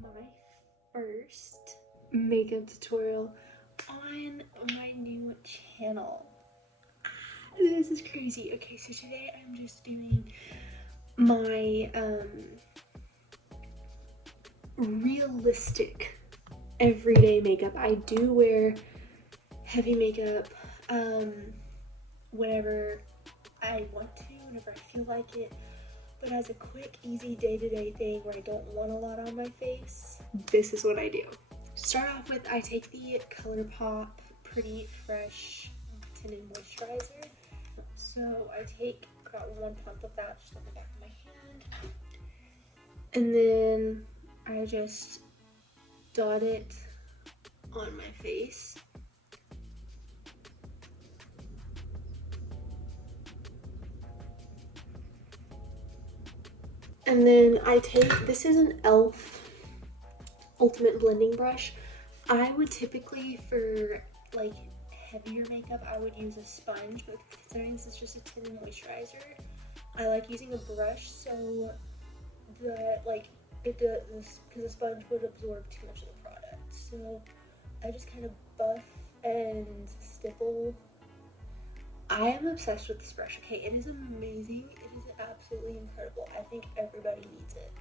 my first makeup tutorial on my new channel. This is crazy. Okay, so today I'm just doing my realistic everyday makeup. I do wear heavy makeup whenever I want to, whenever I feel like it. But as a quick, easy day-to-day thing where I don't want a lot on my face, this is what I do. Start off with, I take the ColourPop Pretty Fresh Tinted Moisturizer. So I take about 1 pump of that just on the back of my hand. And then I just dot it on my face. And then I take, this is an e.l.f. Ultimate Blending Brush. I would typically, for like heavier makeup, I would use a sponge, but considering this is just a tinted moisturizer, I like using a brush so that it does, because the sponge would absorb too much of the product. So I just kind of buff and stipple. I am obsessed with this brush. Okay, it is amazing. It is absolutely incredible. I think everybody needs it.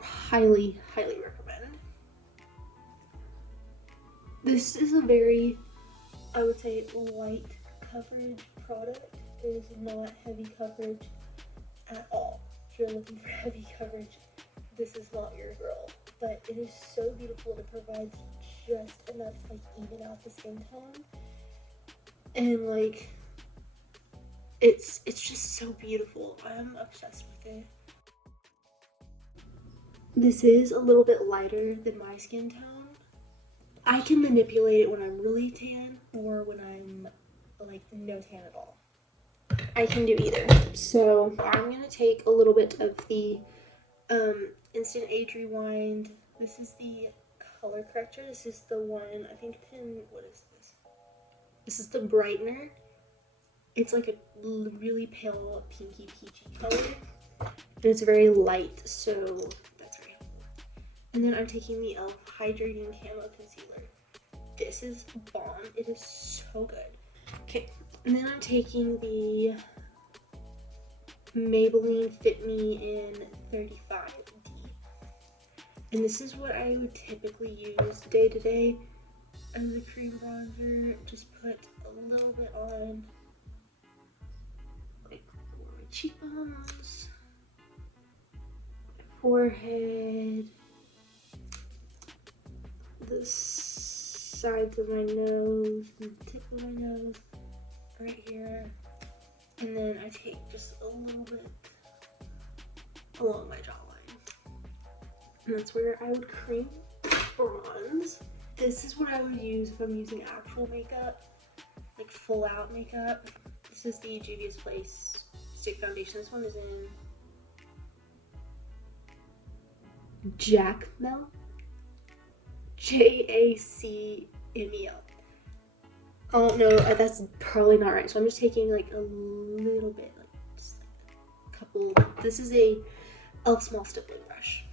Highly, highly recommend. This is a very, I would say, light coverage product. It is not heavy coverage at all. If you're looking for heavy coverage, this is not your girl. But it is so beautiful and it provides just enough to like even out the skin tone. And like, it's just so beautiful. I'm obsessed with it. This is a little bit lighter than my skin tone. I can manipulate it when I'm really tan or when I'm like no tan at all. I can do either. So I'm gonna take a little bit of the Instant Age Rewind. This is the color corrector. This is the one, I think it's in, what is this? This is the brightener. It's like a really pale pinky peachy color. And it's very light, so that's very helpful. And then I'm taking the e.l.f. Hydrating Camo Concealer. This is bomb. It is so good. Okay, and then I'm taking the Maybelline Fit Me in 35D. And this is what I would typically use day to day as a cream bronzer. Just put a little bit on like my cheekbones, forehead, the sides of my nose, and the tip of my nose, right here. And then I take just a little bit along my jawline. And that's where I would cream bronze. This is what I would use if I'm using actual makeup, like full out makeup. This is the Juvia's Place Stick Foundation. This one is in Jacmel. Jacmel. Oh no, that's probably not right. So I'm just taking like a little bit, like just a couple. This is a e.l.f. small stippling brush.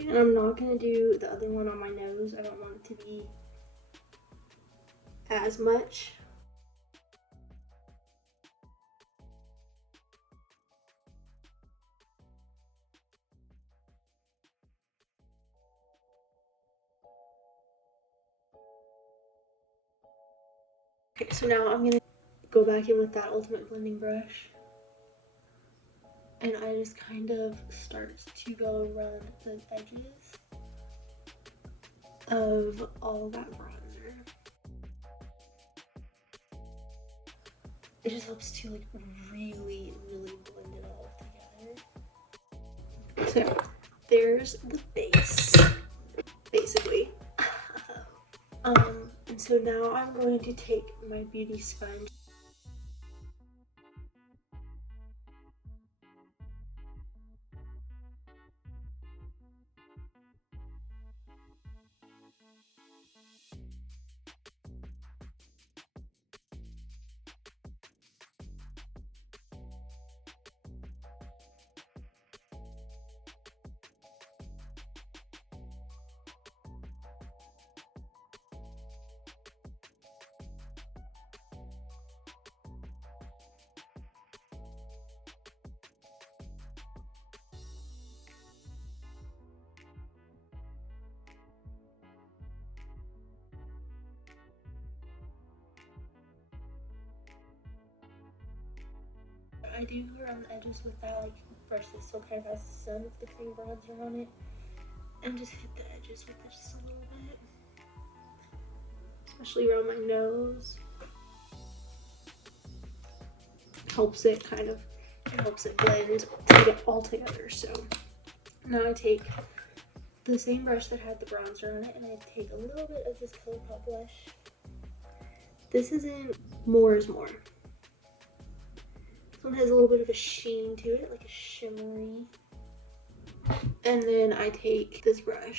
And I'm not going to do the other one on my nose. I don't want it to be as much. Okay, so now I'm going to go back in with that Ultimate Blending Brush. And I just kind of start to go around the edges of all that bronzer. It just helps to like really, really blend it all together. So there's the base, basically. And so now I'm going to take my beauty sponge I do go around the edges with that like brush that still kind of has some of the cream bronzer on it, and just hit the edges with it just a little bit, especially around my nose. Helps it blend to get all together. So now I take the same brush that had the bronzer on it, and I take a little bit of this ColourPop blush. This is in More is More. This one has a little bit of a sheen to it, like a shimmery. And then I take this brush